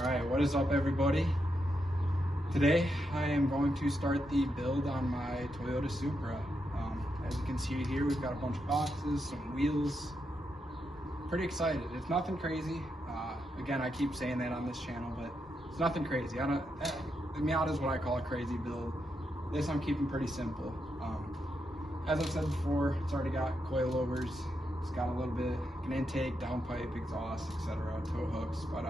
Alright, what is up everybody? Today I am going to start the build on my Toyota Supra. As you can see here, we've got a bunch of boxes, some wheels. Pretty excited. It's nothing crazy. Again, I keep saying that on this channel, but it's nothing crazy. The Miata is what I call a crazy build. This I'm keeping pretty simple. As I've said before, it's already got coilovers. It's got a little bit of an intake, downpipe, exhaust, etc., tow hooks. But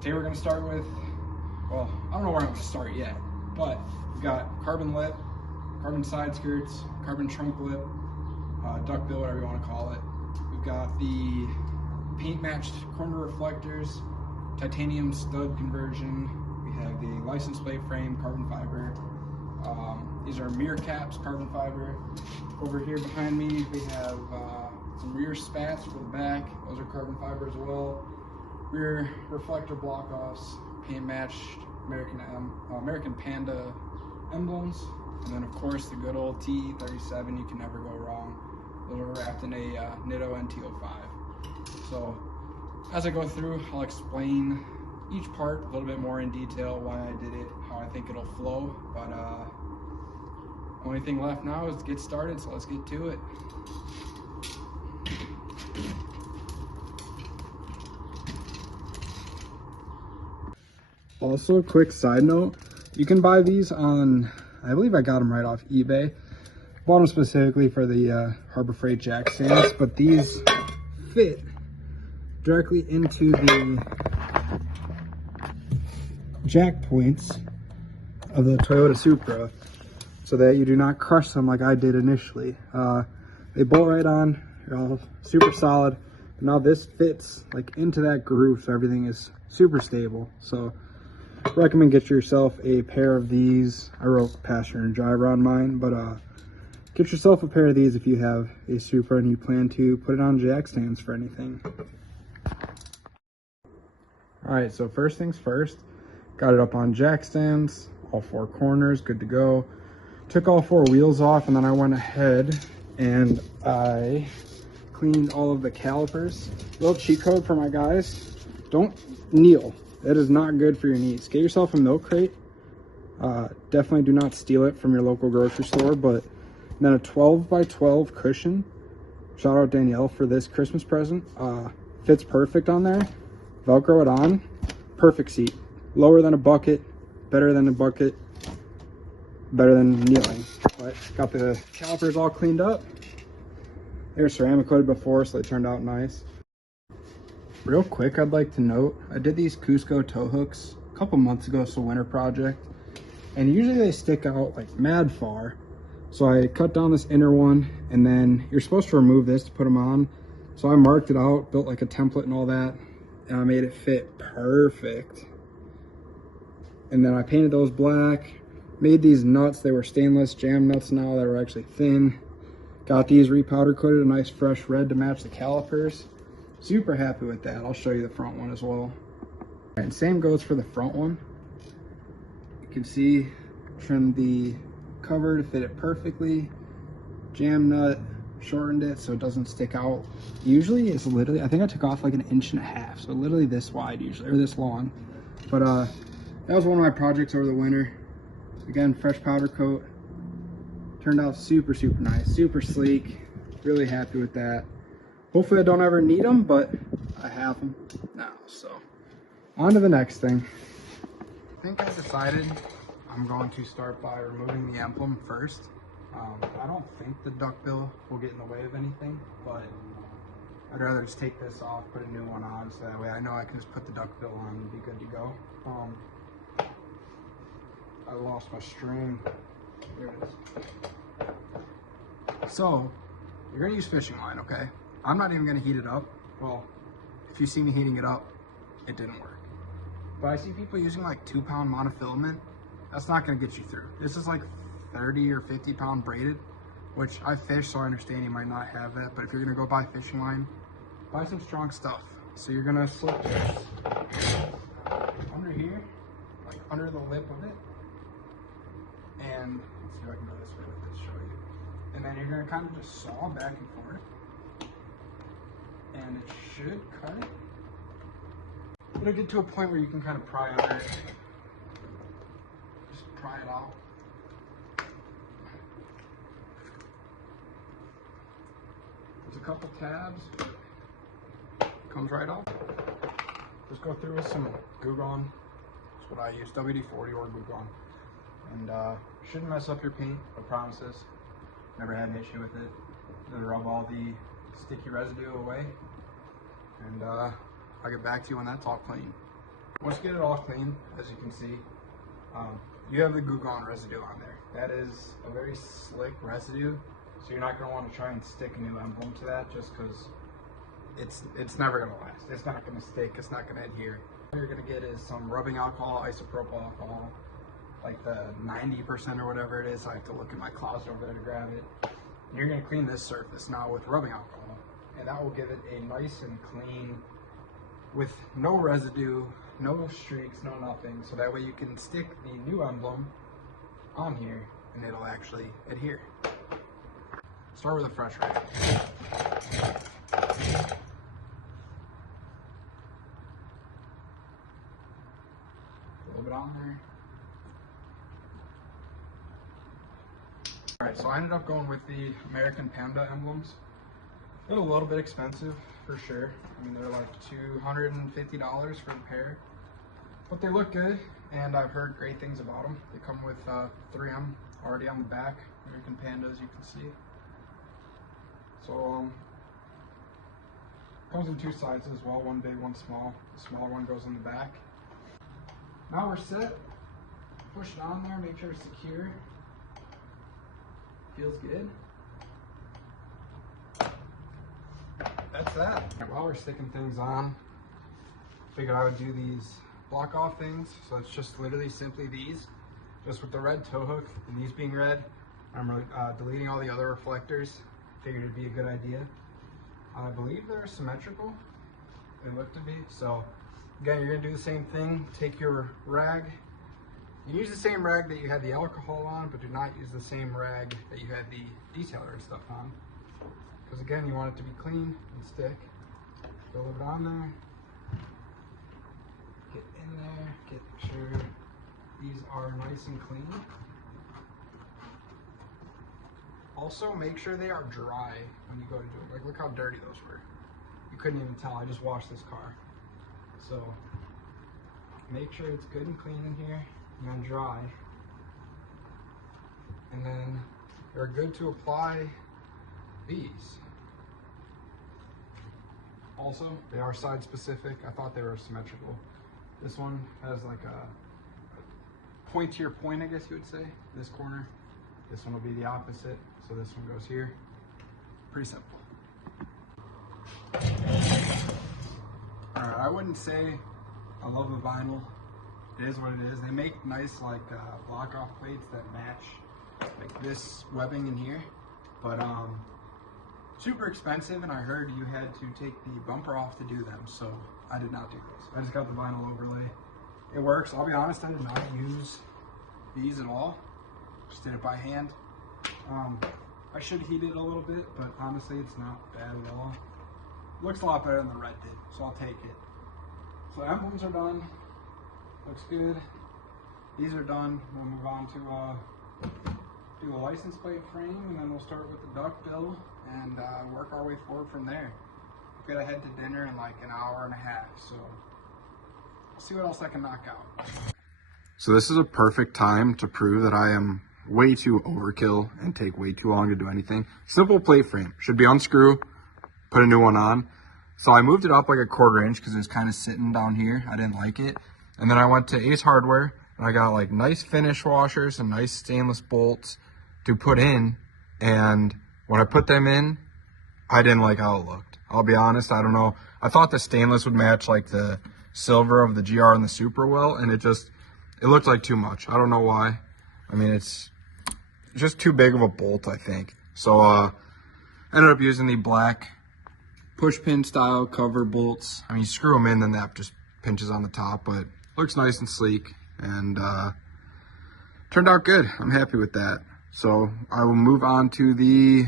today we're going to start with, well, I don't know where I'm going to start yet, but we've got carbon lip, carbon side skirts, carbon trunk lip, duck bill, whatever you want to call it. We've got the paint matched corner reflectors, titanium stud conversion. We have the license plate frame, carbon fiber. These are mirror caps, carbon fiber. Over here behind me, we have some rear spats for the back. Those are carbon fiber as well. Rear reflector block offs, paint matched American Panda emblems. And then of course the good old T37, you can never go wrong. Those are wrapped in a Nitto NT05. So as I go through, I'll explain each part a little bit more in detail, why I did it, how I think it'll flow. But only thing left now is to get started, so let's get to it. Also, a quick side note, you can buy these on, I believe I got them right off eBay. Bought them specifically for the Harbor Freight jack stands, but these fit directly into the jack points of the Toyota Supra, so that you do not crush them like I did initially. They bolt right on, they're all super solid. But now this fits like into that groove, so everything is super stable. So recommend get yourself a pair of these. I wrote passenger and driver on mine, but get yourself a pair of these if you have a Supra and you plan to put it on jack stands for anything. All right, so first things first, got it up on jack stands, all four corners, good to go. Took all four wheels off, and then I went ahead and I cleaned all of the calipers. Little cheat code for my guys, don't kneel. That is not good for your knees. Get yourself a milk crate. Definitely do not steal it from your local grocery store, but then a 12 by 12 cushion. Shout out Danielle for this Christmas present. Fits perfect on there. Velcro it on. Perfect seat. Lower than a bucket, better than a bucket, better than kneeling. But got the calipers all cleaned up. They were ceramic coated before, so they turned out nice. Real quick, I'd like to note, I did these Cusco tow hooks a couple months ago, so winter project, and usually they stick out like mad far. So I cut down this inner one, and then you're supposed to remove this to put them on. So I marked it out, built like a template and all that, and I made it fit perfect. And then I painted those black, made these nuts. They were stainless jam nuts now that are actually thin. Got these repowder coated a nice fresh red to match the calipers. Super happy with that. I'll show you the front one as well. And same goes for the front one. You can see, trimmed the cover to fit it perfectly. Jam nut, shortened it so it doesn't stick out. Usually it's literally, I think I took off like 1.5 inches, so literally this wide usually, or this long. But that was one of my projects over the winter. Again, fresh powder coat. Turned out super, super nice, super sleek. Really happy with that. Hopefully I don't ever need them, but I have them now. So on to the next thing. I think I decided I'm going to start by removing the emblem first. I don't think the duck bill will get in the way of anything, but I'd rather just take this off, put a new one on, so that way I know I can just put the duck bill on and be good to go. I lost my string. There it is. So, you're gonna use fishing line, okay? I'm not even gonna heat it up. Well, if you see me heating it up, it didn't work. But I see people using like 2-pound monofilament. That's not gonna get you through. This is like 30 or 50 pound braided, which I fish, so I understand you might not have that. But if you're gonna go buy fishing line, buy some strong stuff. So you're gonna slip this under here, like under the lip of it. And let's see if I can go this way with this, show you. And then you're gonna kind of just saw back and forth. And it should cut it. It'll get to a point where you can kind of pry on it. Just pry it out. There's a couple tabs. Comes right off. Just go through with some Goo Gone. That's what I use, WD-40 or Goo Gone. And shouldn't mess up your paint, I promises. Never had an issue with it. It'll rub all the sticky residue away. And I'll get back to you when that's all clean. Once you get it all clean, as you can see, you have the Goo Gone residue on there. That is a very slick residue, so you're not going to want to try and stick a new emblem to that just because it's never going to last. It's not going to stick, it's not going to adhere. What you're going to get is some rubbing alcohol, isopropyl alcohol, like the 90% or whatever it is. I have to look in my closet over there to grab it. And you're going to clean this surface now with rubbing alcohol, and that will give it a nice and clean, with no residue, no streaks, no nothing, so that way you can stick the new emblem on here and it'll actually adhere. Start with a fresh rag. A little bit on there. Alright, so I ended up going with the American Panda emblems. They're a little bit expensive, for sure. I mean, they're like $250 for the pair. But they look good, and I've heard great things about them. They come with 3M already on the back, American Panda, as you can see. So, comes in two sizes as well, one big, one small. The smaller one goes in the back. Now we're set. Push it on there, make sure it's secure. Feels good. That's that. While we're sticking things on, figured I would do these block off things. So it's just literally simply these, just with the red tow hook and these being red. I'm deleting all the other reflectors. Figured it'd be a good idea. I believe they're symmetrical. They look to be. So again, you're gonna do the same thing. Take your rag. You use the same rag that you had the alcohol on, but do not use the same rag that you had the detailer and stuff on. Because again, you want it to be clean and stick. Go a little bit on there. Get in there, get sure these are nice and clean. Also, make sure they are dry when you go to do it. Like, look how dirty those were. You couldn't even tell, I just washed this car. So, make sure it's good and clean in here, and then dry. And then, you're good to apply these. Also, they are side specific. I thought they were symmetrical. This one has like a pointier point, I guess you would say, this corner. This one will be the opposite, so this one goes here. Pretty simple. Alright, I wouldn't say I love the vinyl. It is what it is. They make nice like block off plates that match like this webbing in here, but super expensive, and I heard you had to take the bumper off to do them, so I did not do this. I just got the vinyl overlay. It works. I'll be honest, I did not use these at all. Just did it by hand. I should heat it a little bit, but honestly, it's not bad at all. Looks a lot better than the red did, so I'll take it. So emblems are done. Looks good. These are done. We'll move on to do a license plate frame, and then we'll start with the duck bill and work our way forward from there. We've got to head to dinner in like an hour and a half, so I'll see what else I can knock out. So this is a perfect time to prove that I am way too overkill and take way too long to do anything. Simple plate frame. Should be unscrew, put a new one on. So I moved it up like a 1/4 inch because it was kind of sitting down here. I didn't like it. And then I went to Ace Hardware and I got like nice finish washers and nice stainless bolts to put in. And when I put them in, I didn't like how it looked. I'll be honest, I don't know. I thought the stainless would match like the silver of the GR and the Supra well, and it looked like too much. I don't know why. I mean, it's just too big of a bolt, I think. So ended up using the black push pin style cover bolts. I mean, you screw them in, then that just pinches on the top, but looks nice and sleek, and turned out good. I'm happy with that. So I will move on to the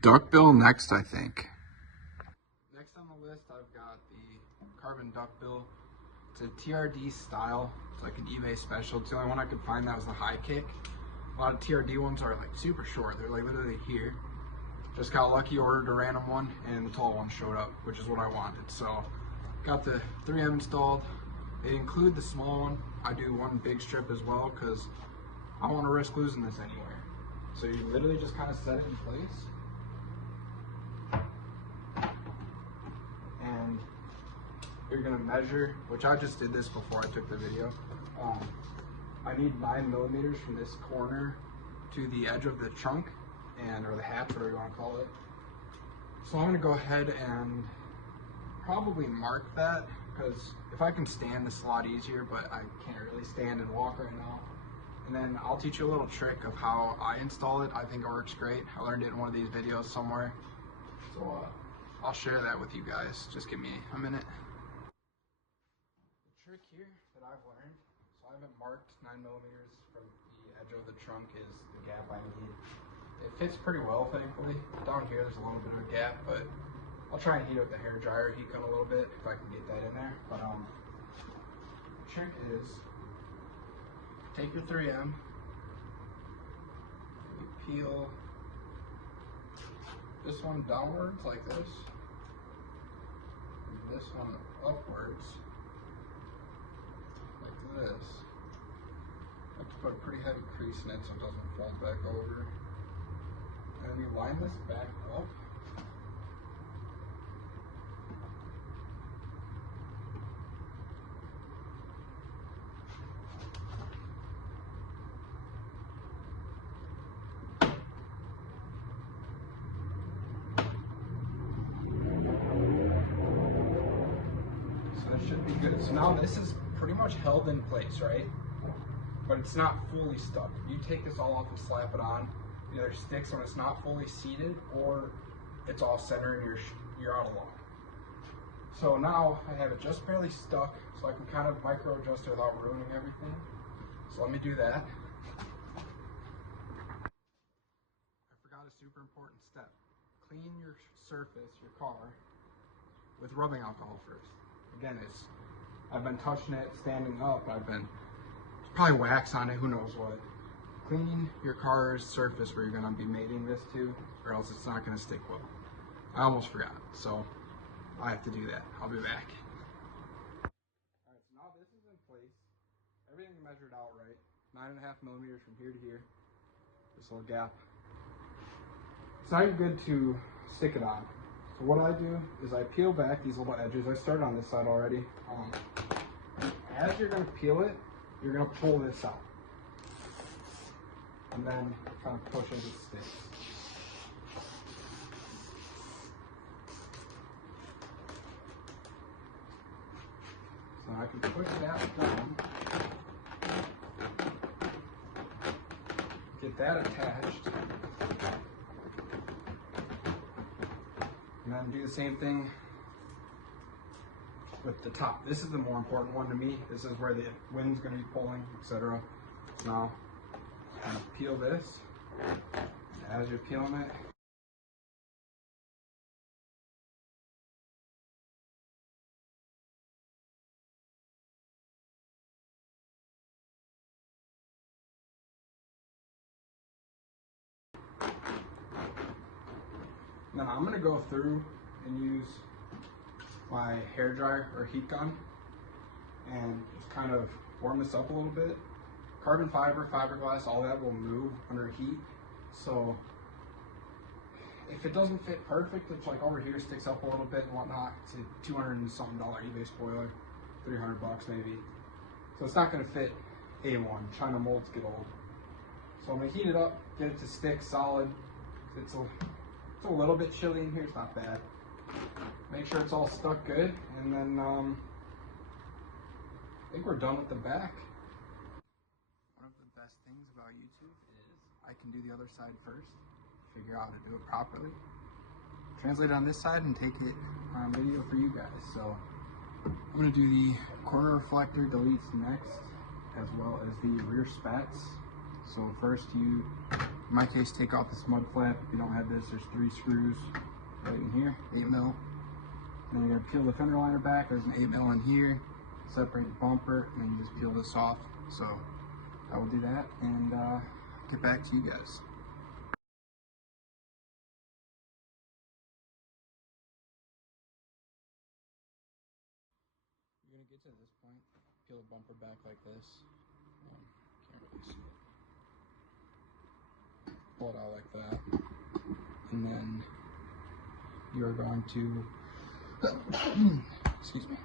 duckbill next, I think. Next on the list, I've got the carbon duckbill. It's a TRD style. It's like an eBay special. It's the only one I could find that was the high kick. A lot of TRD ones are like super short. They're like literally here. Just got lucky, ordered a random one, and the tall one showed up, which is what I wanted. So got the 3M installed. They include the small one. I do one big strip as well because I don't want to risk losing this anywhere. So you literally just kind of set it in place. And you're gonna measure, which I just did this before I took the video. I need 9 millimeters from this corner to the edge of the trunk, or the hatch, whatever you want to call it. So I'm gonna go ahead and probably mark that, because if I can stand, this is a lot easier, but I can't really stand and walk right now. And then I'll teach you a little trick of how I install it. I think it works great. I learned it in one of these videos somewhere. So I'll share that with you guys. Just give me a minute. The trick here that I've learned, so I haven't marked 9 millimeters from the edge of the trunk, is the gap I need. It fits pretty well, thankfully. Down here there's a little bit of a gap, but I'll try and heat it with the hair dryer, heat gun a little bit if I can get that in there. But the trick is, take your 3M, you peel this one downwards like this, and this one upwards like this. I have to put a pretty heavy crease in it so it doesn't fold back over. And then you line this back up. Should be good. So now this is pretty much held in place, right? But it's not fully stuck. You take this all off and slap it on. It either sticks when it's not fully seated, or it's all centered and you're out of line. So now I have it just barely stuck, so I can kind of micro adjust it without ruining everything. So let me do that. I forgot a super important step. Clean your surface, your car, with rubbing alcohol first. Again, I've been touching it, standing up, there's probably wax on it, who knows what. Clean your car's surface where you're gonna be mating this to, or else it's not gonna stick well. I almost forgot, so I have to do that. I'll be back. All right, so now this is in place. Everything measured out right. 9.5 millimeters from here to here. This little gap. It's not even good to stick it on. So what I do is I peel back these little edges. I started on this side already. As you're going to peel it, you're going to pull this out. And then kind of push as it sticks. So I can push that down. Get that attached. And then do the same thing with the top. This is the more important one to me. This is where the wind's going to be pulling, etc. Now, kind of peel this. As you're peeling it, now I'm going to go through and use my hair dryer or heat gun and just kind of warm this up a little bit. Carbon fiber, fiberglass, all that will move under heat. So if it doesn't fit perfect, it's like over here sticks up a little bit and whatnot. It's a $200 and something eBay spoiler, 300 bucks maybe. So it's not going to fit A1. China molds get old. So I'm going to heat it up, get it to stick solid. It's a little bit chilly in here, it's not bad. Make sure it's all stuck good, and then I think we're done with the back. One of the best things about YouTube is I can do the other side first, figure out how to do it properly, translate it on this side, and take it on video for you guys. So I'm going to do the corner reflector deletes next, as well as the rear spats. So first you, in my case, take off this mud flap. If you don't have this, there's 3 screws right in here, 8 mil. And then you're gonna peel the fender liner back. There's an 8 mil in here. separate the bumper, and then you just peel this off. So I will do that and get back to you guys. You're gonna get to this point, peel the bumper back like this. Can't really see it. Pull it out like that, and then you're going to excuse me,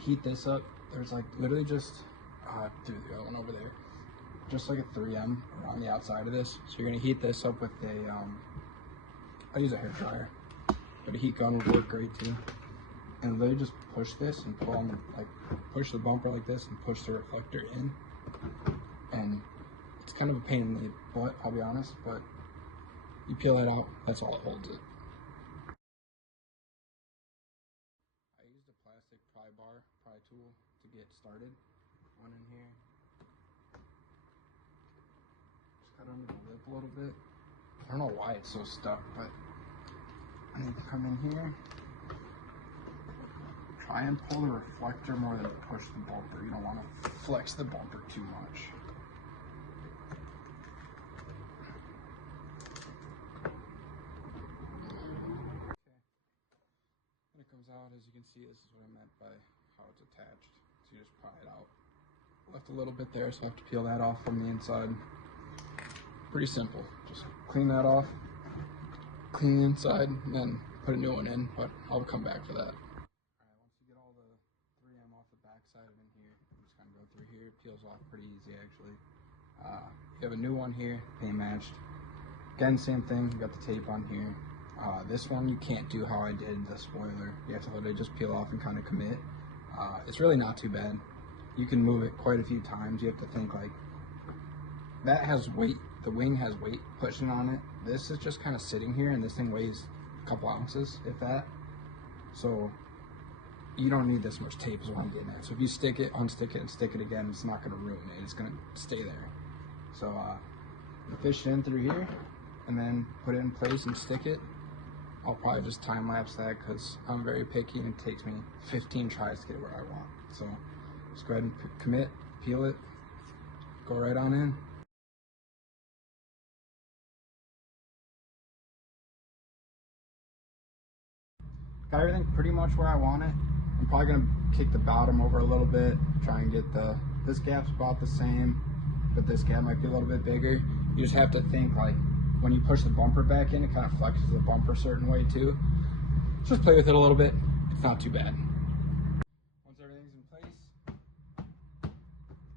heat this up. There's like literally just do the other one over there, just like a 3M around the outside of this. So you're gonna heat this up with a I use a hair dryer, but a heat gun would work great too. And literally just push this and pull on the, like, push the bumper like this and push the reflector in. And it's kind of a pain in the butt, I'll be honest, but you peel that out, that's all that holds it. I used a plastic pry tool to get started. One in here. Just cut under the lip a little bit. I don't know why it's so stuck, but I need to come in here. Try and pull the reflector more than push the bumper. You don't want to flex the bumper too much. Okay. When it comes out, as you can see, this is what I meant by how it's attached. So you just pry it out. Left a little bit there, so I have to peel that off from the inside. Pretty simple. Just clean that off, clean the inside, and then put a new one in, but I'll come back for that. Side of in here, I'm just gonna go through here. It peels off pretty easy actually. You have a new one here, paint matched. Again, same thing, you got the tape on here. This one you can't do how I did the spoiler. You have to literally just peel off and kind of commit. It's really not too bad. You can move it quite a few times. You have to think like, that has weight, the wing has weight pushing on it. This is just kind of sitting here, and this thing weighs a couple ounces, if that. So you don't need this much tape is what I'm getting at. So if you stick it, unstick it, and stick it again, it's not gonna ruin it. It's gonna stay there. So fish it in through here, and then put it in place and stick it. I'll probably just time lapse that because I'm very picky and it takes me 15 tries to get where I want. So just go ahead and commit, peel it, go right on in. Got everything pretty much where I want it. I'm probably gonna kick the bottom over a little bit, try and get this gap's about the same, but this gap might be a little bit bigger. You just have to think like, when you push the bumper back in, it kind of flexes the bumper a certain way too. Just play with it a little bit, it's not too bad. Once everything's in place,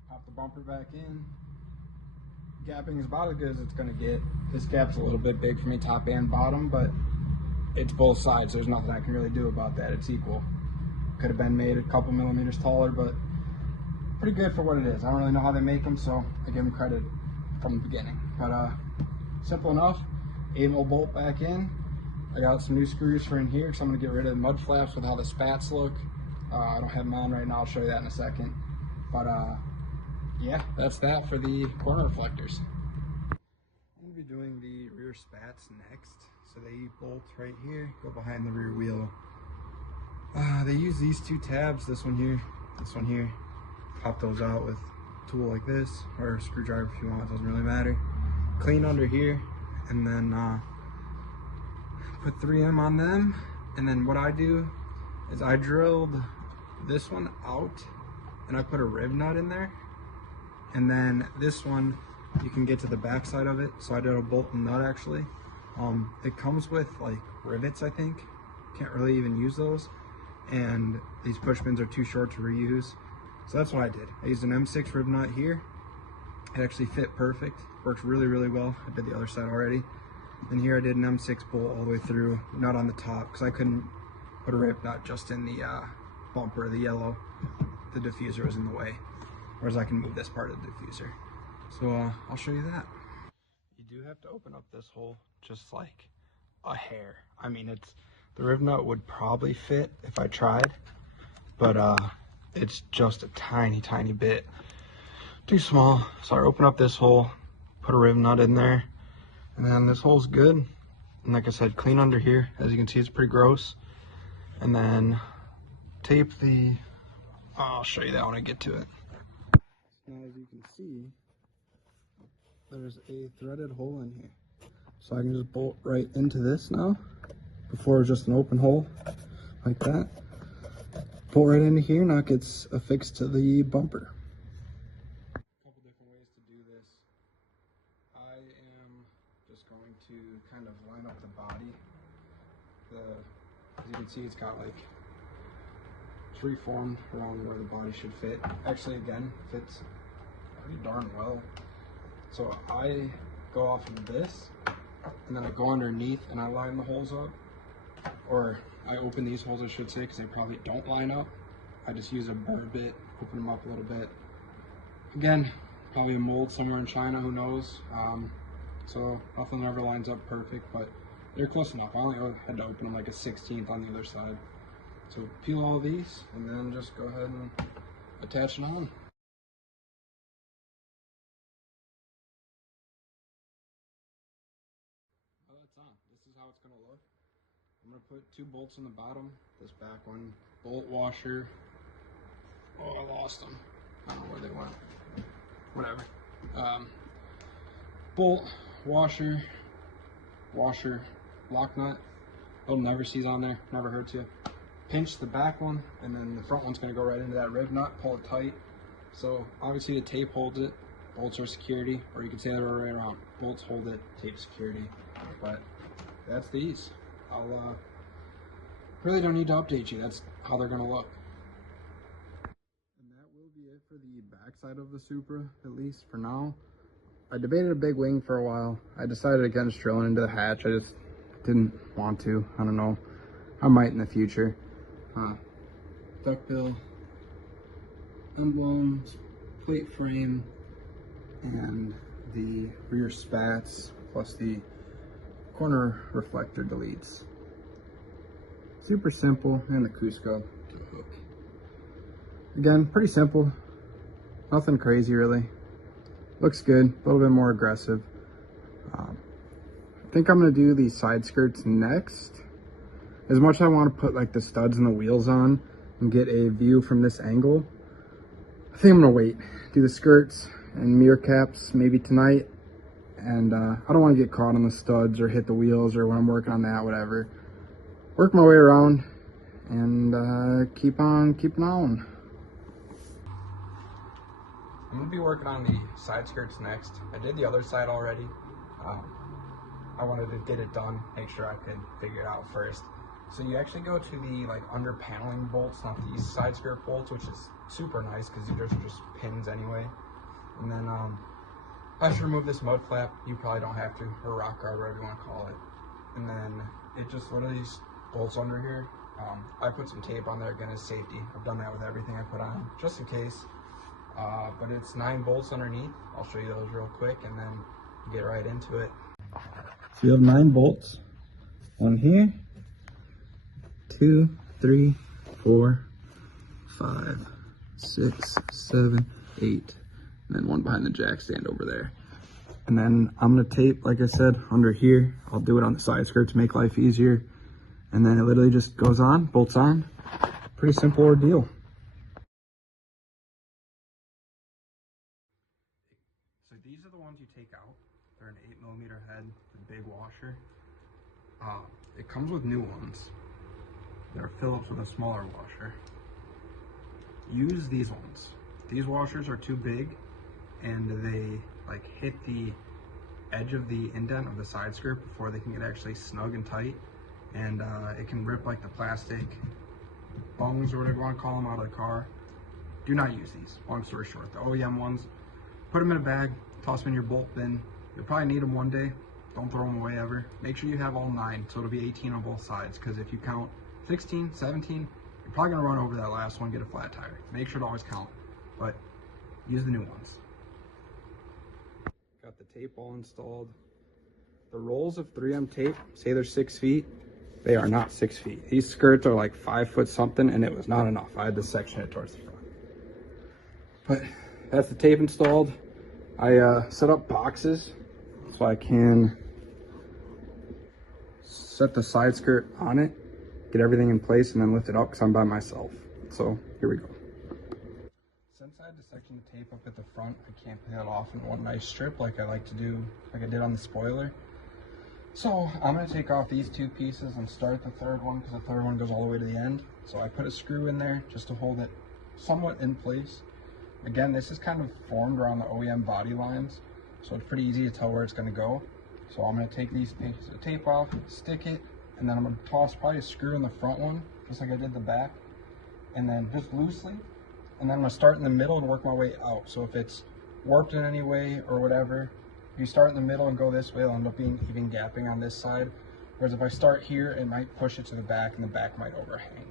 pop the bumper back in. Gapping is about as good as it's gonna get. This gap's a little bit big for me, top and bottom, but it's both sides, so there's nothing I can really do about that. It's equal. Could have been made a couple millimeters taller, but pretty good for what it is. I don't really know how they make them, so I give them credit from the beginning. But simple enough. 8-hole bolt back in. I got some new screws for in here because I'm going to get rid of the mud flaps with how the spats look. I don't have them on right now. I'll show you that in a second. But yeah, that's that for the corner reflectors. I'm going to be doing the rear spats next. So they bolt right here, go behind the rear wheel. They use these two tabs, this one here. Pop those out with a tool like this, or a screwdriver if you want, it doesn't really matter. Clean under here, and then put 3M on them. And then what I do is I drilled this one out, and I put a rib nut in there. And then this one, you can get to the back side of it. So I did a bolt and nut actually. It comes with like rivets, I think. Can't really even use those. And these push pins are too short to reuse. So that's what I did. I used an M6 rib nut here. It actually fit perfect. Works really, really well. I did the other side already. And here I did an M6 bolt all the way through, nut on the top, because I couldn't put a rib nut just in the bumper, the yellow. The diffuser was in the way. Whereas I can move this part of the diffuser. So I'll show you that. You do have to open up this hole just like a hair. I mean, the rib nut would probably fit if I tried, but it's just a tiny, tiny bit too small. So I open up this hole, put a rib nut in there, and then this hole's good. And like I said, clean under here. As you can see, it's pretty gross. And then tape the I'll show you that when I get to it. Now, as you can see, there's a threaded hole in here. So I can just bolt right into this now. Before it was just an open hole like that. Bolt right into here, now it gets affixed to the bumper. A couple different ways to do this. I am just going to kind of line up the body. As you can see, it's got like, it's reformed around where the body should fit. Actually, again, fits pretty darn well. So I go off of this, and then I go underneath and I line the holes up. Or I open these holes, I should say, because they probably don't line up. I just use a burr bit, open them up a little bit. Again, probably a mold somewhere in China, who knows. So nothing ever lines up perfect, but they're close enough. I only had to open them like a 16th on the other side. So peel all these and then just go ahead and attach it on. Well, that's on. This is how it's going to look. I'm going to put 2 bolts in the bottom. This back one, bolt washer. Oh, I lost them. I don't know where they went. Whatever. Bolt, washer, lock nut. Little never sees on there, never hurts you. Pinch the back one, and then the front one's going to go right into that rib nut, pull it tight. So obviously the tape holds it, bolts are security, or you can say the other way around. Bolts hold it, tape security. But that's these. I'll really don't need to update you, that's how they're going to look. And that will be it for the back side of the Supra, at least for now. I debated a big wing for a while. I decided against drilling into the hatch. I just didn't want to. I don't know. I might in the future. Duckbill, emblems, plate frame, and the rear spats, plus the corner reflector deletes. Super simple, and the Cusco to the hook. Again, pretty simple. Nothing crazy really. Looks good, a little bit more aggressive. I think I'm gonna do the side skirts next. As much as I want to put like the studs and the wheels on and get a view from this angle, I think I'm gonna wait. Do the skirts and mirror caps maybe tonight. And I don't want to get caught on the studs or hit the wheels or when I'm working on that, whatever. Work my way around and keep on keeping on. I'm gonna be working on the side skirts next. I did the other side already. I wanted to get it done, make sure I could figure it out first. So you actually go to the like under paneling bolts, not these side skirt bolts, which is super nice because these are just pins anyway. And then I should remove this mud flap. You probably don't have to, or rock guard, whatever you want to call it. And then it just literally bolts under here. I put some tape on there again as safety. I've done that with everything I put on, just in case. But it's 9 bolts underneath. I'll show you those real quick and then get right into it. So you have 9 bolts on here. 2, 3, 4, 5, 6, 7, 8, and then one behind the jack stand over there. And then I'm gonna tape, like I said, under here. I'll do it on the side skirt to make life easier. And then it literally just goes on, bolts on. Pretty simple ordeal. So these are the ones you take out. They're an 8mm head, the big washer. It comes with new ones. They're Phillips with a smaller washer. Use these ones. These washers are too big and they like hit the edge of the indent of the side skirt before they can get actually snug and tight. And it can rip like the plastic bungs or whatever you want to call them out of the car. Do not use these, long story short. The OEM ones, put them in a bag, toss them in your bolt bin. You'll probably need them one day. Don't throw them away ever. Make sure you have all 9, so it'll be 18 on both sides, because if you count 16, 17, you're probably gonna run over that last one, get a flat tire. Make sure to always count, but use the new ones. Got the tape all installed. The rolls of 3M tape, say they're 6 feet, they are not 6 feet. These skirts are like 5 foot something, and it was not enough. I had to section it towards the front. But that's the tape installed. I set up boxes so I can set the side skirt on it, get everything in place, and then lift it up because I'm by myself. So here we go. decide to section the tape up at the front, I can't peel it off in one nice strip like I like to do, like I did on the spoiler. So I'm going to take off these two pieces and start the third one because the third one goes all the way to the end. So I put a screw in there just to hold it somewhat in place. Again, this is kind of formed around the OEM body lines, so it's pretty easy to tell where it's going to go. So I'm going to take these pieces of tape off, stick it, and then I'm going to toss probably a screw in the front one, just like I did the back, and then just loosely. And then I'm going to start in the middle and work my way out. So if it's warped in any way or whatever, if you start in the middle and go this way, it'll end up being even gapping on this side. Whereas if I start here, it might push it to the back and the back might overhang.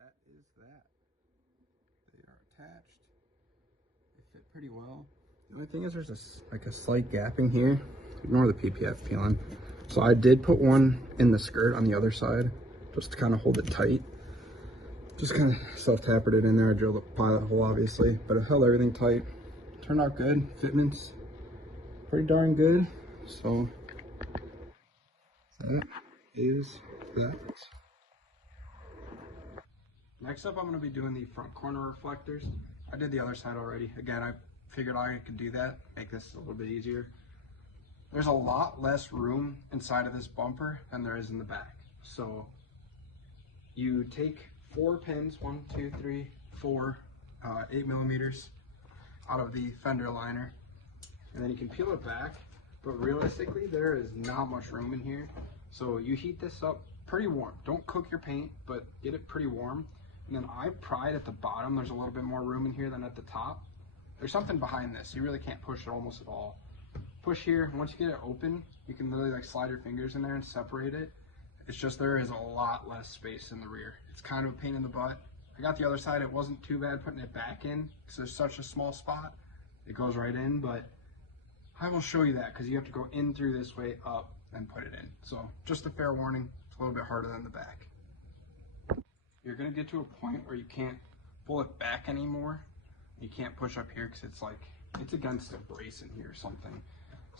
That is that. They are attached. They fit pretty well. The only thing is there's a slight gapping here. Ignore the PPF peeling. So I did put one in the skirt on the other side just to kind of hold it tight. Just kind of self-tapered it in there. I drilled a pilot hole obviously, but it held everything tight. Turned out good. Fitment's pretty darn good. So that is that. Next up, I'm going to be doing the front corner reflectors. I did the other side already. Again, I figured I could do that, make this a little bit easier. There's a lot less room inside of this bumper than there is in the back. So you take 4 pins, 1, 2, 3, 4, 8 millimeters out of the fender liner, and then you can peel it back. But realistically, there is not much room in here. So you heat this up pretty warm. Don't cook your paint, but get it pretty warm. And then I pried at the bottom. There's a little bit more room in here than at the top. There's something behind this. You really can't push it almost at all. Push here. Once you get it open, you can literally like slide your fingers in there and separate it. It's just there is a lot less space in the rear. It's kind of a pain in the butt. I got the other side. It wasn't too bad putting it back in because there's such a small spot. It goes right in, but I will show you that because you have to go in through this way up and put it in. So just a fair warning, it's a little bit harder than the back. You're gonna get to a point where you can't pull it back anymore. You can't push up here because it's against a brace in here or something.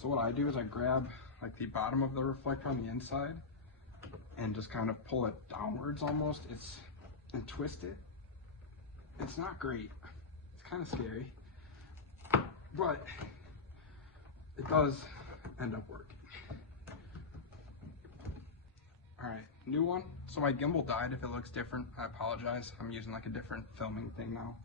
So what I do is I grab like the bottom of the reflector on the inside and just kind of pull it downwards almost. And twist it. It's not great. It's kind of scary, but it does end up working. All right, new one. So my gimbal died. If it looks different, I apologize. I'm using like a different filming thing now.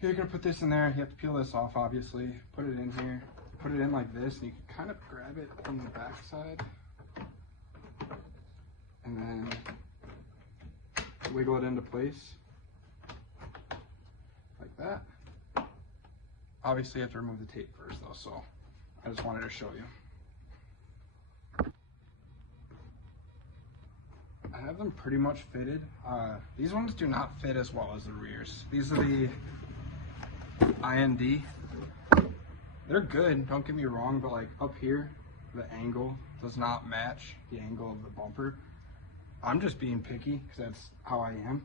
You're gonna put this in there. You have to peel this off, obviously. Put it in here. Put it in like this, and you can kind of grab it from the back side, and then wiggle it into place like that. Obviously, you have to remove the tape first, though. So I just wanted to show you. I have them pretty much fitted. These ones do not fit as well as the rears. These are the IND. They're good, don't get me wrong, but like up here, the angle does not match the angle of the bumper. I'm just being picky because that's how I am.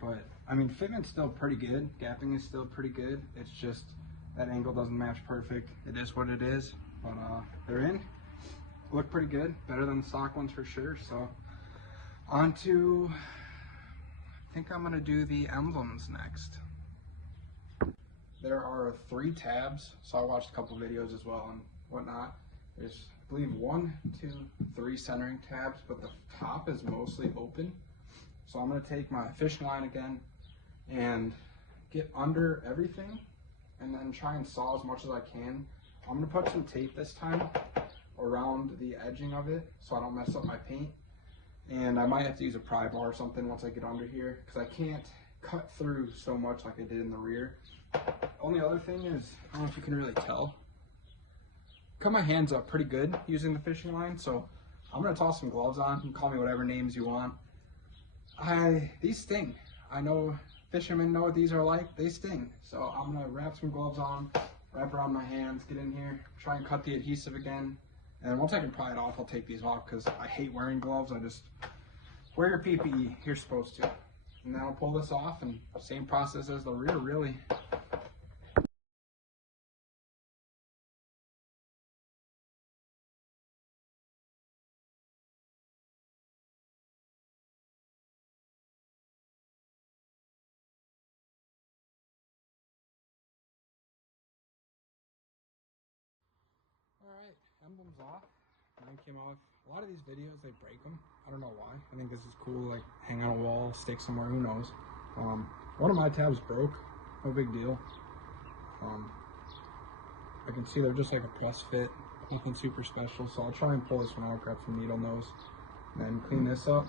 But I mean, fitment's still pretty good. Gapping is still pretty good. It's just that angle doesn't match perfect. It is what it is, but they're in. Look pretty good, better than the stock ones for sure. So on to, I think I'm gonna do the emblems next. There are 3 tabs, so I watched a couple videos as well and whatnot. There's, I believe, 1, 2, 3 centering tabs, but the top is mostly open. So I'm gonna take my fishing line again and get under everything and then try and saw as much as I can. I'm gonna put some tape this time around the edging of it so I don't mess up my paint. And I might have to use a pry bar or something once I get under here because I can't cut through so much like I did in the rear. Only other thing is, I don't know if you can really tell, cut my hands up pretty good using the fishing line, so I'm gonna toss some gloves on. You can call me whatever names you want. These sting. I know fishermen know what these are like. They sting. So I'm gonna wrap some gloves on, wrap around my hands, get in here, try and cut the adhesive again. And once I can pry it off, I'll take these off because I hate wearing gloves. I just wear your PPE. You're supposed to. And then I'll pull this off, and same process as the rear, really. Alright, emblems off. Mine came off. A lot of these videos, they break them. I don't know why. I think this is cool, like hang on a wall, stick somewhere, who knows. One of my tabs broke. No big deal. I can see they're just like a press fit, nothing super special, so I'll try and pull this one out, grab some needle nose, and then clean this up.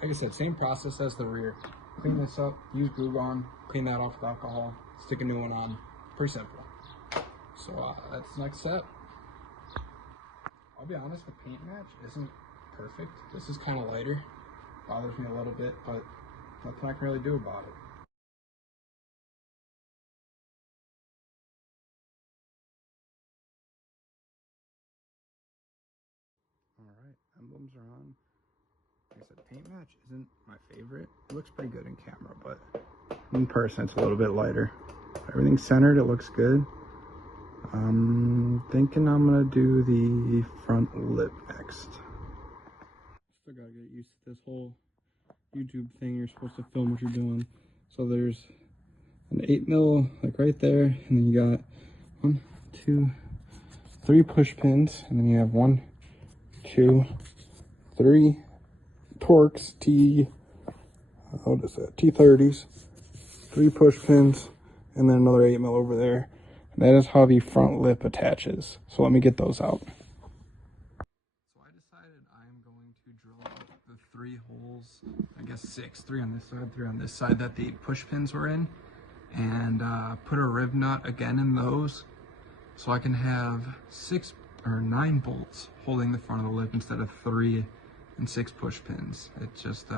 Like I said, same process as the rear. Clean this up, use glue gun, clean that off with alcohol, stick a new one on. Pretty simple. So that's the next step. I'll be honest, the paint match isn't perfect. This is kind of lighter. Bothers me a little bit, but nothing I can really do about it. Alright, emblems are on. Like I said, paint match isn't my favorite. It looks pretty good in camera, but in person it's a little bit lighter. Everything's centered, it looks good. I'm thinking I'm gonna do the front lip next. Still gotta get used to this whole YouTube thing. You're supposed to film what you're doing. So there's an 8mm like right there, and then you got 1, 2, 3 push pins, and then you have 1, 2, 3 Torx what is that? T30s, 3 push pins, and then another 8mm over there. And that is how the front lip attaches. So let me get those out. So I decided I'm going to drill out the 3 holes, I guess 6, 3 on this side, 3 on this side that the push pins were in, and put a rib nut again in those, so I can have 6 or 9 bolts holding the front of the lip instead of 3 and 6 push pins. It just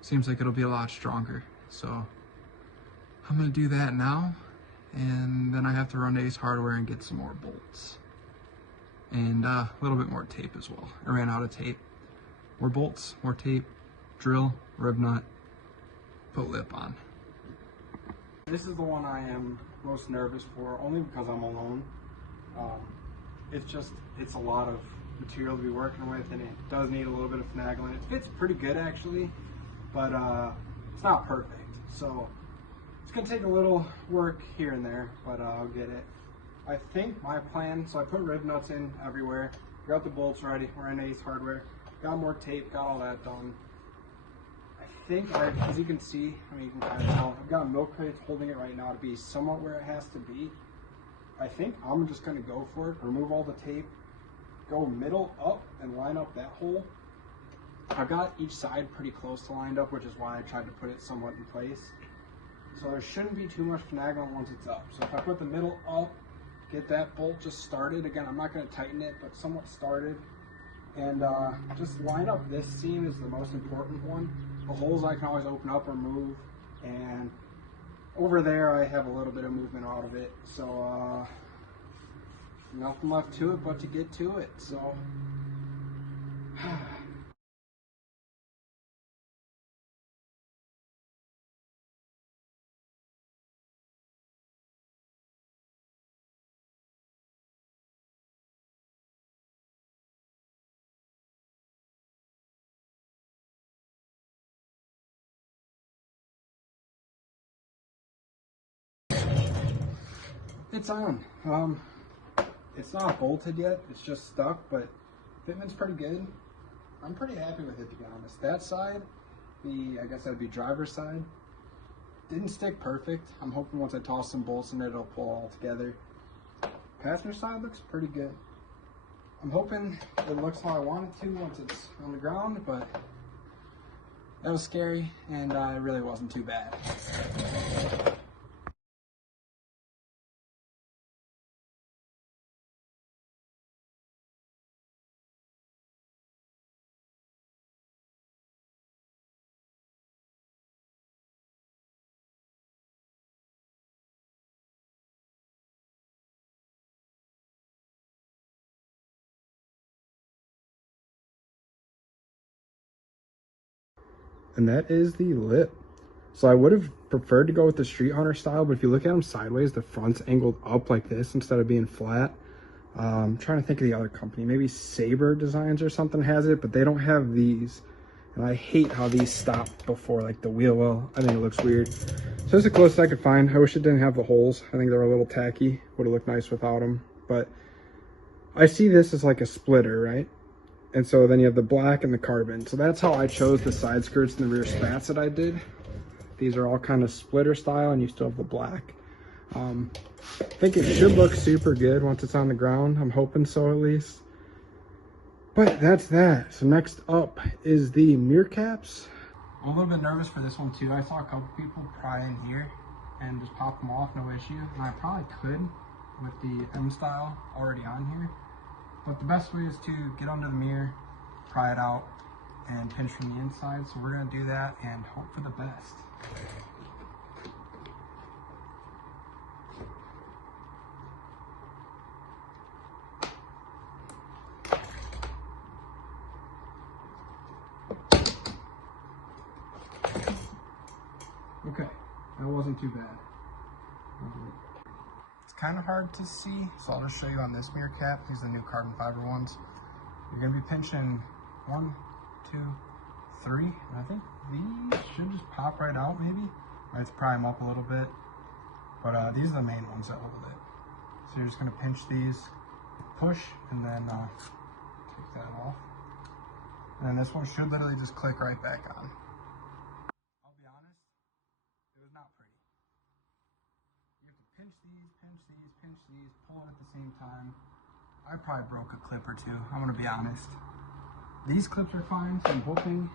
seems like it'll be a lot stronger. So I'm gonna do that now, and then I have to run to Ace Hardware and get some more bolts and a little bit more tape as well. I ran out of tape. More bolts, more tape, drill, rib nut, put lip on. This is the one I am most nervous for, only because I'm alone. It's a lot of material to be working with, and it does need a little bit of finagling. It fits pretty good actually, but it's not perfect. So it's gonna take a little work here and there, but I'll get it. I think my plan, so I put rib nuts in everywhere, got the bolts ready, we're in Ace Hardware, got more tape, got all that done. I think, as you can see, I mean, you can kind of tell, I've got milk crates holding it right now to be somewhat where it has to be. I think I'm just gonna go for it, remove all the tape, go middle up and line up that hole. I've got each side pretty close to lined up, which is why I tried to put it somewhat in place. So there shouldn't be too much finagling once it's up. So if I put the middle up, get that bolt just started. Again, I'm not gonna tighten it, but somewhat started. And just line up this seam is the most important one. The holes I can always open up or move. And over there, I have a little bit of movement out of it. So nothing left to it but to get to it. So it's on. It's not bolted yet, it's just stuck, but fitment's pretty good. I'm pretty happy with it, to be honest. That side, I guess that'd be driver's side, didn't stick perfect. I'm hoping once I toss some bolts in it, it'll pull all together. Passenger side looks pretty good. I'm hoping it looks how I want it to once it's on the ground, but that was scary, and it really wasn't too bad. and that is the lip. So I would have preferred to go with the Street Hunter style, but if you look at them sideways, the front's angled up like this instead of being flat. I'm trying to think of the other company. Maybe Saber Designs or something has it, but they don't have these. And I hate how these stop before like the wheel well. I think it looks weird. So that's the closest I could find. I wish it didn't have the holes. I think they were a little tacky. Would have looked nice without them. But I see this as like a splitter, right? And so then you have the black and the carbon. So that's how I chose the side skirts and the rear spats that I did. These are all kind of splitter style, and you still have the black. I think it should look super good once it's on the ground. I'm hoping so, at least. But that's that. So next up is the mirror caps. I'm a little bit nervous for this one too. I saw a couple people pry in here and just pop them off, no issue. And I probably could with the M style already on here. But the best way is to get under the mirror, pry it out, and pinch from the inside. So we're gonna do that and hope for the best. Okay, that wasn't too bad. It's kind of hard to see, so I'll just show you on this mirror cap. These are the new carbon fiber ones. You're gonna be pinching 1, 2, 3, and I think these should just pop right out maybe. I have to pry them up a little bit, but these are the main ones that hold it. So you're just gonna pinch these, push, and then take that off. And then this one should literally just click right back on. I'll be honest, it was not pretty. You have to pinch these, pull it at the same time. I probably broke a clip or two, I'm gonna be honest. These clips are fine, so I'm hoping,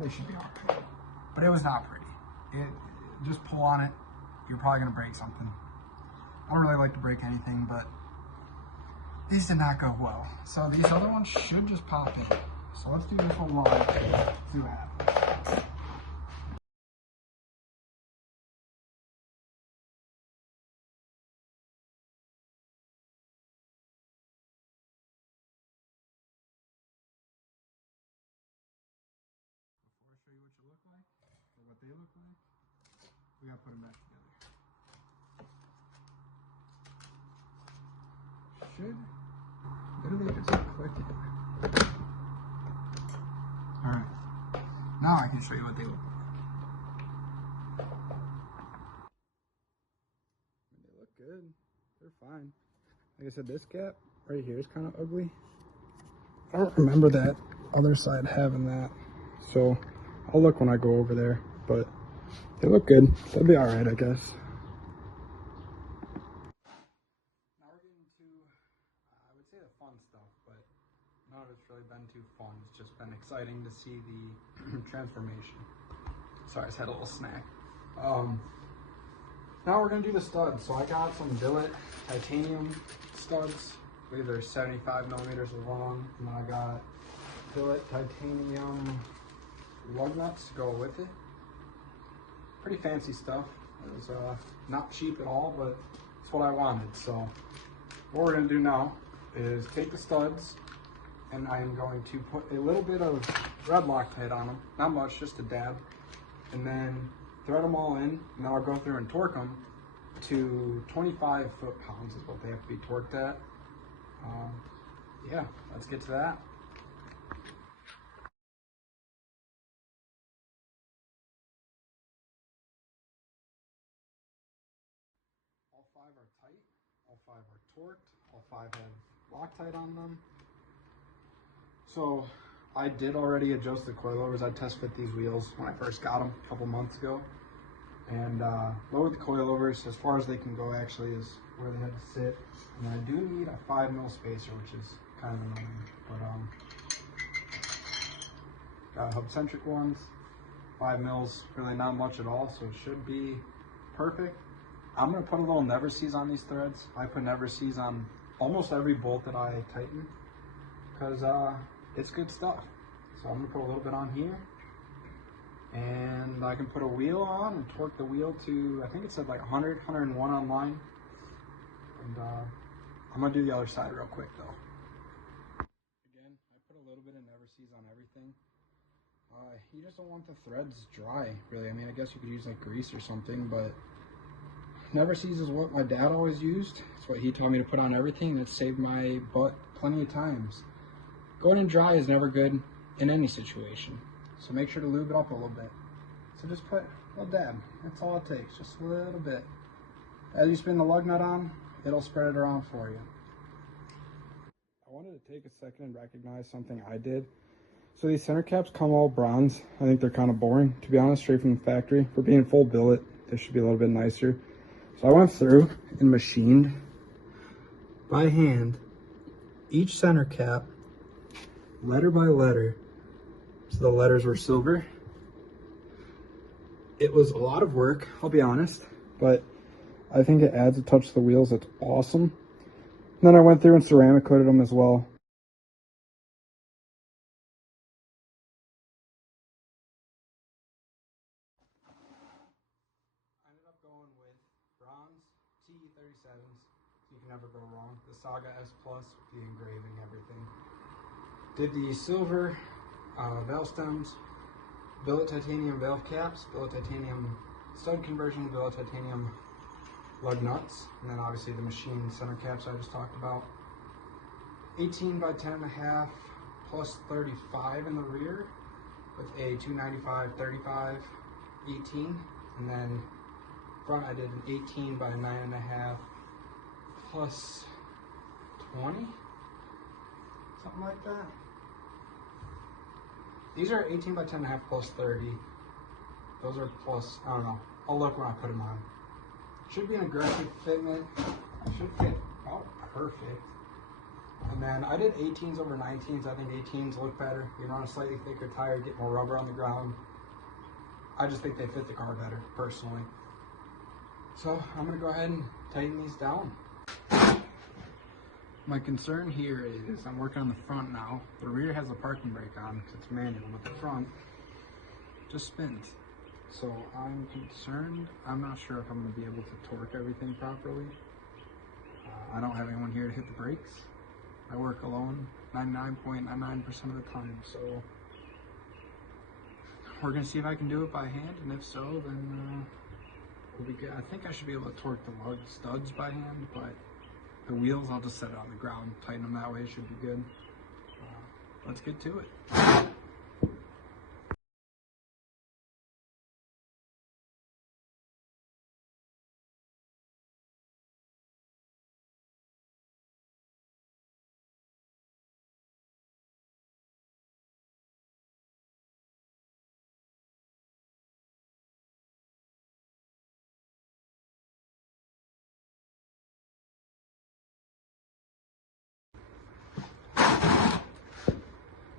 they should be all right. But it was not pretty. Just pull on it, you're probably gonna break something. I don't really like to break anything, but these did not go well. So these other ones should just pop in. So let's do this one live, see what happens. Before I show you what you look like, or what they look like, we gotta put them back together. Should literally just click it. Alright, now I can show you what they look like. They look good, they're fine. Like I said, this cap right here is kind of ugly. I don't remember that other side having that, so I'll look when I go over there, but they look good. They'll be alright, I guess. Now we're getting to, I would say the fun stuff, but none of it's really been too fun. It's just been exciting to see the transformation. Sorry, I just had a little snack. Now we're gonna do the studs. So I got some billet titanium studs. I believe they're 75 millimeters long, and then I got billet titanium lug nuts to go with it. Pretty fancy stuff. It was not cheap at all, but it's what I wanted. So what we're gonna do now is take the studs, and I am going to put a little bit of red Loctite on them, not much, just a dab, and then thread them all in, and then I'll go through and torque them to 25 foot-pounds is what they have to be torqued at. Yeah, let's get to that. All 5 are tight, all 5 are torqued, all 5 have Loctite on them. So I did already adjust the coilovers. I test fit these wheels when I first got them a couple months ago, and lowered the coilovers as far as they can go. Actually, is where they had to sit. And I do need a 5 mil spacer, which is kind of annoying. But got hub centric ones. 5 mils, really not much at all, so it should be perfect. I'm gonna put a little never seize on these threads. I put never seize on almost every bolt that I tighten, because it's good stuff. So I'm gonna put a little bit on here, and I can put a wheel on and torque the wheel to, I think it said like 100, 101 online. And I'm gonna do the other side real quick though. Again, I put a little bit of never seize on everything. You just don't want the threads dry, really. I mean, I guess you could use like grease or something, but never seizes what my dad always used. It's what he taught me to put on everything. It saved my butt plenty of times. Going in dry is never good in any situation, so make sure to lube it up a little bit. So just put a little dab. That's all it takes, just a little bit. As you spin the lug nut on, it'll spread it around for you. I wanted to take a second and recognize something I did. So these center caps come all bronze. I think they're kind of boring, to be honest, straight from the factory. For being full billet, they should be a little bit nicer. So I went through and machined by hand each center cap, letter by letter, so the letters were silver. It was a lot of work, I'll be honest, but I think it adds a touch to the wheels that's awesome. And then I went through and ceramic coated them as well. I ended up going with bronze T37s. You can never go wrong. The Saga S Plus with the engraving, everything. Did the silver valve stems, billet titanium valve caps, billet titanium stud conversion, billet titanium lug nuts, and then obviously the machine center caps I just talked about. 18 by 10.5 plus 35 in the rear with a 295 35 18, and then front I did an 18 by 9.5 plus 20, something like that. These are 18 by 10.5 plus 30. Those are plus, I don't know. I'll look when I put them on. Should be an aggressive fitment. Should fit about perfect. And then I did 18s over 19s. I think 18s look better. You run a slightly thicker tire, get more rubber on the ground. I just think they fit the car better, personally. So I'm gonna go ahead and tighten these down. My concern here is I'm working on the front now. The rear has a parking brake on because it's manual, but the front just spins. So I'm concerned. I'm not sure if I'm going to be able to torque everything properly. I don't have anyone here to hit the brakes. I work alone 99.99% of the time. So we're going to see if I can do it by hand, and if so, then we'll be good. I think I should be able to torque the lug studs by hand, but the wheels, I'll just set it on the ground, tighten them that way, should be good. Let's get to it.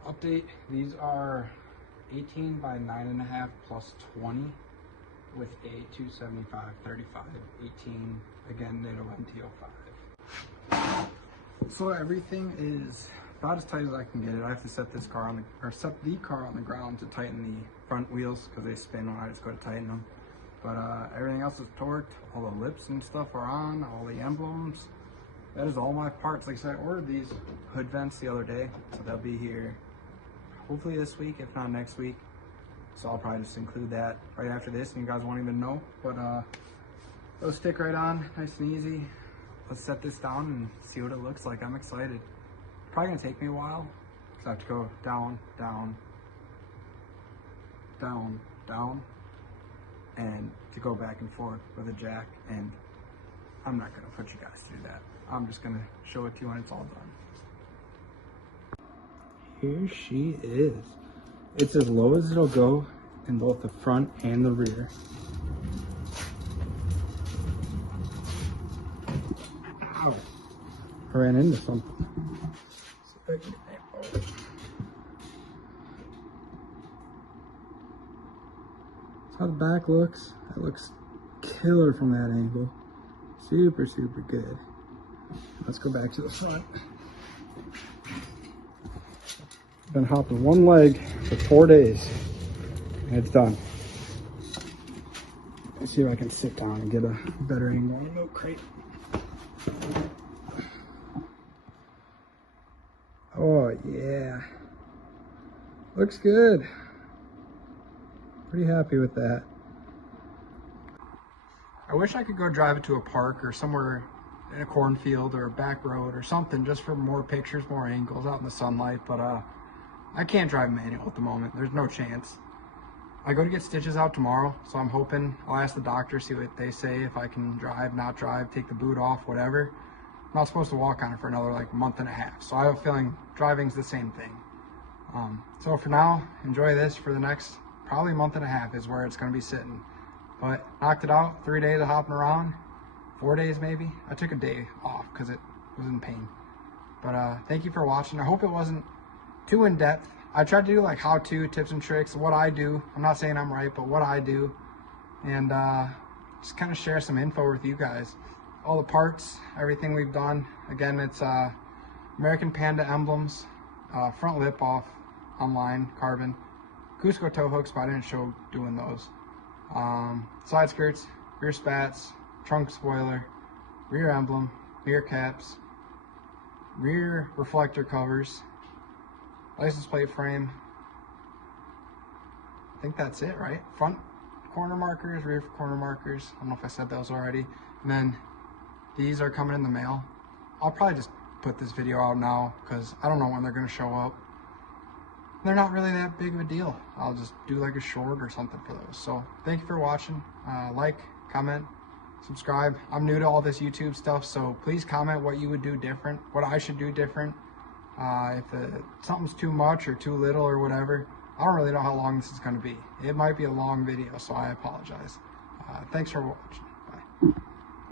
Update, these are 18 by 9.5 plus 20 with a 275 35 18, again NATO MT05. So everything is about as tight as I can get it. I have to set this car on the, or set the car on the ground to tighten the front wheels because they spin when I just go to tighten them. But everything else is torqued. All the lips and stuff are on, all the emblems. That is all my parts. Like I said, I ordered these hood vents the other day, so they'll be here hopefully this week, if not next week. So I'll probably just include that right after this, and you guys won't even know. But those stick right on, nice and easy. Let's set this down and see what it looks like. I'm excited. Probably gonna take me a while, because I have to go down, down, down, down, and to go back and forth with a jack, and I'm not gonna put you guys through that. I'm just gonna show it to you when it's all done. Here she is. It's as low as it'll go in both the front and the rear. Ow. I ran into something. That's how the back looks. It looks killer from that angle. Super, super good. Let's go back to the front. Been hopping one leg for 4 days, and it's done. Let's see if I can sit down and get a better angle on the milk crate. Oh yeah, looks good. pretty happy with that. I wish I could go drive it to a park or somewhere in a cornfield or a back road or something, just for more pictures, more angles out in the sunlight, but I can't drive manual at the moment. There's no chance. I go to get stitches out tomorrow, so I'm hoping, I'll ask the doctor, see what they say, if I can drive, not drive, take the boot off, whatever. I'm not supposed to walk on it for another like month and a half, so I have a feeling driving's the same thing. So for now, enjoy this for the next probably month and a half is where it's going to be sitting. But knocked it out, 3 days of hopping around, 4 days maybe. I took a day off because it was in pain. But thank you for watching. I hope it wasn't too in-depth. I tried to do like how-to tips and tricks, what I do. I'm not saying I'm right, but what I do. And just kind of share some info with you guys. All the parts, everything we've done. Again, it's American Panda emblems, front lip off, online, carbon. Cusco toe hooks, but I didn't show doing those. Side skirts, rear spats, trunk spoiler, rear emblem, rear caps, rear reflector covers, license plate frame. I think that's it, right? Front corner markers, rear corner markers. I don't know if I said those already. And then these are coming in the mail. I'll probably just put this video out now because I don't know when they're going to show up. They're not really that big of a deal. I'll just do like a short or something for those. So thank you for watching. Like, comment, subscribe. I'm new to all this YouTube stuff, so please comment what you would do different, what I should do different. If something's too much or too little or whatever, I don't really know how long this is going to be. It might be a long video, so I apologize. Thanks for watching. Bye.